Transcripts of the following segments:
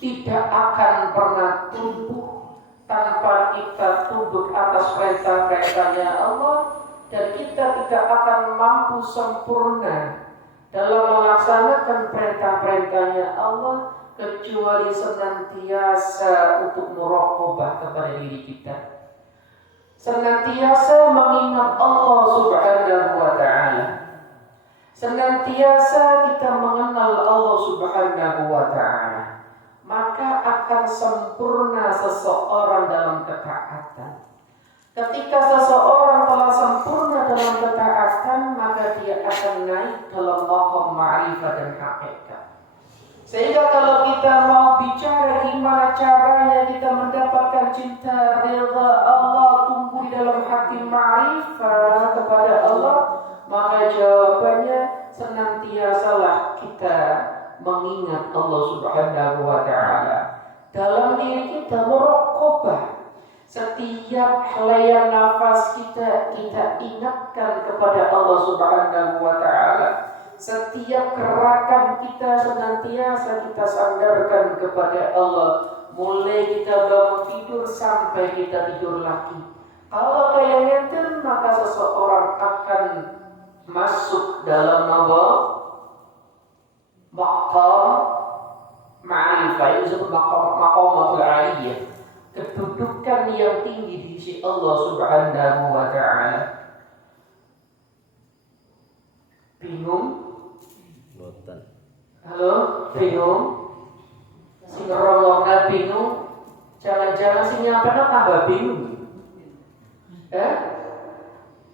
tidak akan pernah tumbuh tanpa kita tunduk atas perintah-perintahnya Allah, dan kita tidak akan mampu sempurna dalam melaksanakan perintah-perintahnya Allah kecuali senantiasa untuk muraqabah kepada diri kita, senantiasa mengingat Allah Subhanahu wa ta'ala, senantiasa kita mengenal Allah Subhanahu wa ta'ala, maka akan sempurna seseorang dalam ketaatan. Ketika seseorang telah sempurna dalam ketaatan, maka dia akan naik dalam maqam ma'rifah dan hakikat. Sehingga kalau kita mau bicara gimana caranya kita mendapatkan cinta ridha Allah, tumbuh di dalam hati ma'rifah kepada Allah, maka jawabannya senantiasalah kita mengingat Allah Subhanahu wa ta'ala. Dalam diri kita muraqabah. Setiap helaian nafas kita ingatkan kepada Allah Subhanahu wa ta'ala. Setiap gerakan kita senantiasa kita sandarkan kepada Allah. Mulai kita bangun tidur sampai kita tidur lagi. Kalau kayak ngeten, maka seseorang akan masuk dalam maqam ma'rifah, yang disebut maqamatul 'aliyah, kedudukan yang tinggi di sisi Allah Subhanahu wa ta'ala. Bingung? Halo? Bingung? Sing ngomongna bingung? Jangan-jangan sing nyampena tambah bingung.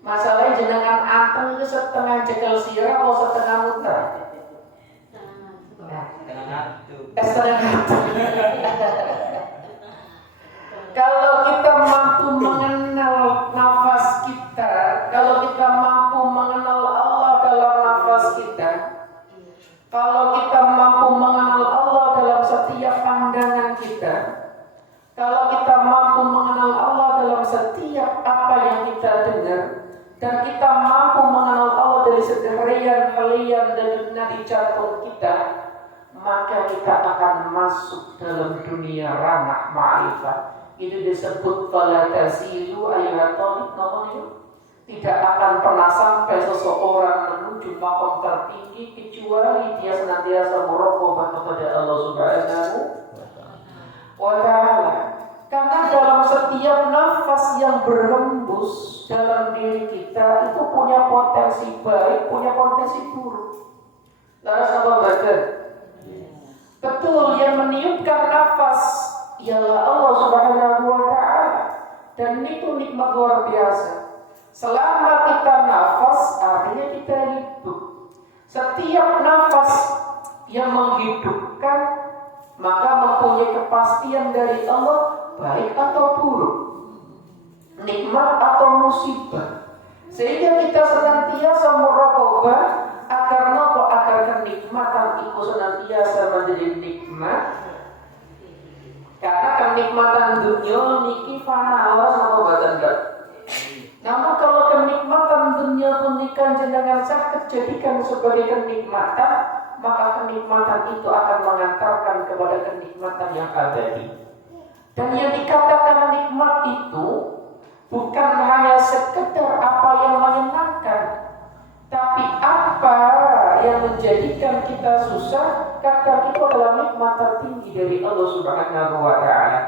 Masalahnya jenengan anteng itu setengah jekel sirah atau setengah muter? Setengah ngantuk. Kalau kita mampu mengenal nafas kita, kalau kita mampu mengenal Allah dalam nafas kita, kalau kita mampu mengenal Allah dalam setiap pandangan kita, kalau kita mampu mengenal Allah dalam setiap apa yang kita dengar, dan kita mampu mengenal Allah dari seharian-harian dan nadi jantung kita, maka kita akan masuk dalam dunia ranah ma'rifah. Itu disebut fala tasilu ayyuhat talib, tidak akan pernah sampai seseorang menuju maqam tertinggi kecuali dia senantiasa muraqabah kepada Allah Subhanahu wa ta'ala. Karena dalam setiap nafas yang berhembus dalam diri kita itu punya potensi baik, punya potensi buruk. Laras apa baca? Betul, yang meniupkan nafas ialah Allah Subhanahu wa ta'ala, dan itu nikmat luar biasa. Selama kita nafas, artinya kita hidup. Setiap nafas yang menghidupkan, maka mempunyai kepastian dari Allah, baik atau buruk, nikmat atau musibah. Sehingga kita senantiasa muraqabah agar kenikmatan itu senantiasa menjadi nikmat. Karena kenikmatan dunia niki fana awas apa badan enggak. Namun kalau kenikmatan dunia punikan jenengan sakit jadikan sebagai kenikmatan, maka kenikmatan itu akan mengantarkan kepada kenikmatan yang abadi. Dan yang dikatakan nikmat itu bukan hanya sekedar apa yang menyenangkan, tapi apa yang menjadikan kita susah, kata itu adalah nikmat tertinggi dari Allah Subhanahu wa ta'ala.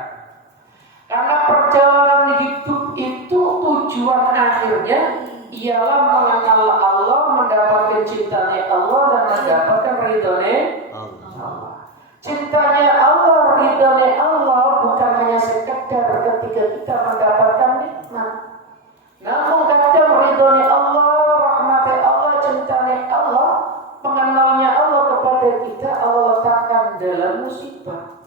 Karena perjalanan hidup itu tujuan akhirnya ialah mengenal Allah, mendapatkan cintanya Allah, dan mendapatkan ridhonya Allah. Cintanya Allah, ridhonya Allah bukan hanya sekedar ketika kita mendapatkan nikmat. Namun kadang ridhonya Allah, rahmatnya Allah, cintanya Allah, pengenalnya Allah kepada kita Allah letakkan dalam musibah.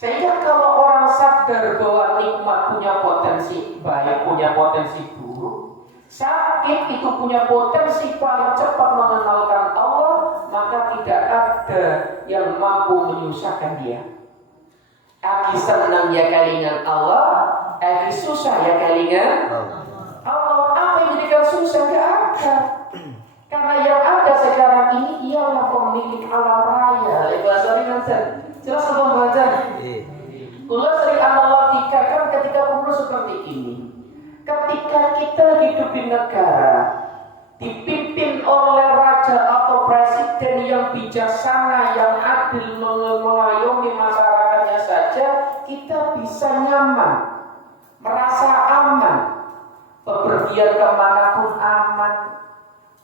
Sehingga kalau orang sadar bahwa nikmat punya potensi baik, punya potensi buruk, sakit itu punya potensi paling cepat mengenalkan Allah, maka tidak ada yang mampu menyusahkan dia. Aki senang ya kalingan Allah, aki susah ya kalingan Allah. Apa yang jadikan susah? Gak ada. Karena yang ada sekarang ini ialah pemilik alam raya. Bahasa ringan jelas apa baca? ketika kita hidup di negara dipimpin oleh raja atau presiden yang bijaksana, yang adil, mengayomi masyarakatnya saja, kita bisa nyaman, merasa aman, bepergian kemanapun aman,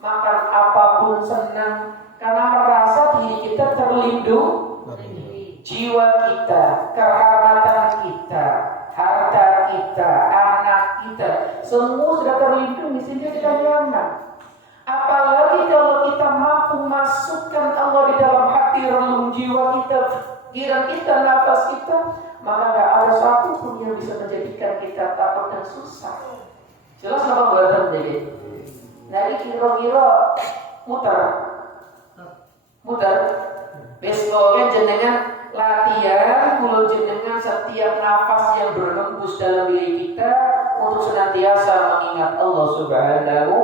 makan apapun senang, karena merasa diri kita terlindungi, jiwa kita, kehormatan kita, harta kita, anak kita, semua sudah terlindungi sehingga kita nyaman. Apalagi kalau kita mampu masukkan Allah di dalam hati, relung jiwa kita, pikiran kita, nafas kita, maka gak ada satu pun yang bisa menjadikan kita takut dan susah. Jelas apa buatan jadi? Nah ini kira-kira muter. Besoknya jenengan latihan, kalau jenengan setiap nafas yang berhembus dalam diri kita untuk senantiasa mengingat Allah Subhanahu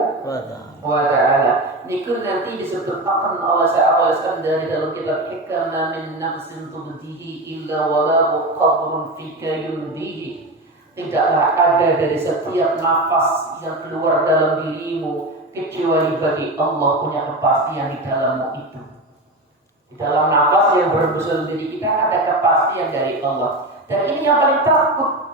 wa ta'ala. Niku nanti disebutkan oleh Syaikhul dari dalam kitab Hikmah min nafsin tubdihi illa walahu qabrun fika yundihi. Tidaklah ada dari setiap nafas yang keluar dalam dirimu kecuali bagi Allah punya kepastian di dalammu itu. Di dalam nafas yang berhembus dalam diri kita ada kepastian dari Allah. Dan ini yang paling takut.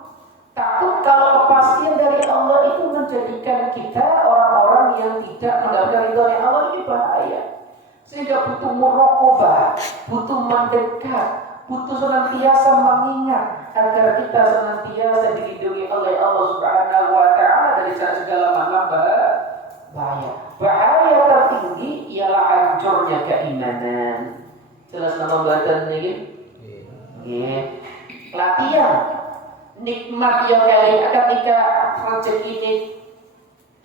Takut kalau kepastian dari Allah itu menjadikan kita orang-orang yang tidak mendapatkan ridhonya Allah, ini bahaya. Sehingga butuh muraqabah, butuh mendekat, butuh senantiasa mengingat agar kita senantiasa dilindungi oleh Allah Subhanahu wa ta'ala dari segala macam bahaya. Bahaya tertinggi ialah hancurnya keimanan. Jelas nama badan ini? Iya. Latihan. Nikmat yang kali ketika rezeki ini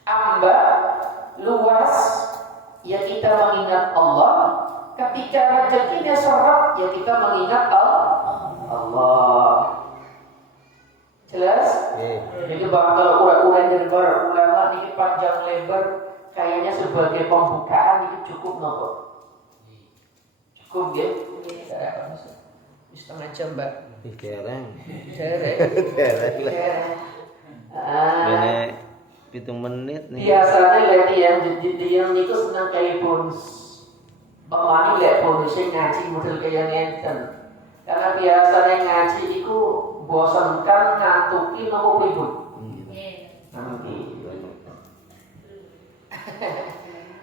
ambak luas, ya kita mengingat Allah. Ketika rezekinya seret, ya kita mengingat Allah. Jelas? Jadi kalau uraian dari para ulama ini panjang lebar, kayaknya sebagai pembukaan itu cukup nopo? Cukup ya? Setengah jam mbak. Dereng. Dereng. 7 menit nih. Biasanya lagi yang itu senang kayak bonus. Bapaknya lihat bonusnya ngaji model kayak ngenten. Karena biasanya ngaji itu bosankan, ngantuki, nopo ribut. Nanti.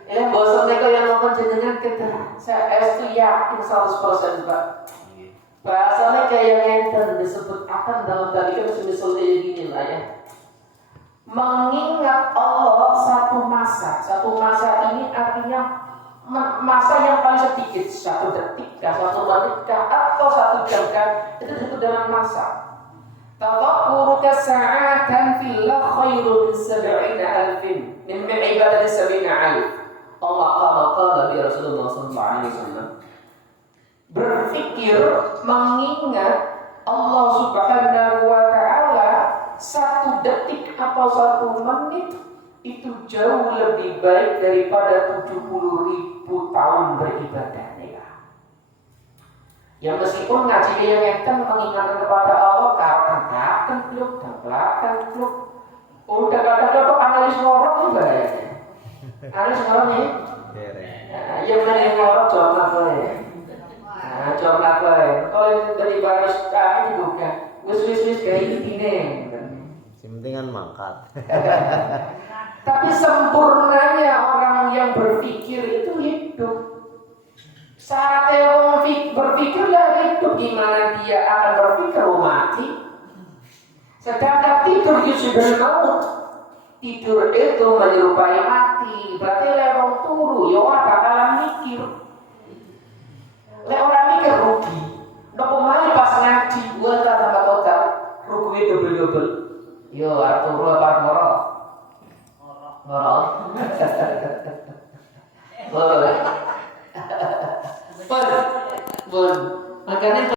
Ini bosannya kayak ngomong jenengan kita. Saya itu yakin 100% Pak. Bahasanya kayak ngenten disebut akan dalam tadi kan misalnya gini lah ya. Mengingat Allah satu masa ini artinya masa yang paling sedikit, 1 detik, 1 menit, atau 1 jam itu disebut dengan masa. Tadhakkuruka sa'atan fillah khairun min 70,000 min ibadati 70,000. Allah qala bi Rasulullah sallallahu alaihi wasallam. Berpikir, mengingat Allah Subhanahu wa ta'ala 1 detik atau 1 menit itu jauh lebih baik daripada 70.000 tahun beribadah. Ya meskipun ngaji yang ngeten mengingatkan kepada Allah kadang-kadang klub. Udah kadang-kadang analis ngorok juga ya. Analis ngorok nih. Ya benar ngorok jawab apa ya. Jawab apa ya. Kalau dari baris kami juga wis kayak gini. Penting kan mangkat. Tapi sempurnanya orang yang berpikir itu hidup. Syaratnya orang berpikirlah hidup, gimana dia akan berpikir mati. Sedangkan tidur sudah maut. Tidur itu menyerupai mati. Berarti lewat turu, ya orang bakalan mikir. Orang mikir rugi. Nopo mali pas ngaji, gua tambah total rugi double. Yo, Arturo apa ngorok? Ngorok. Boleh. Makanya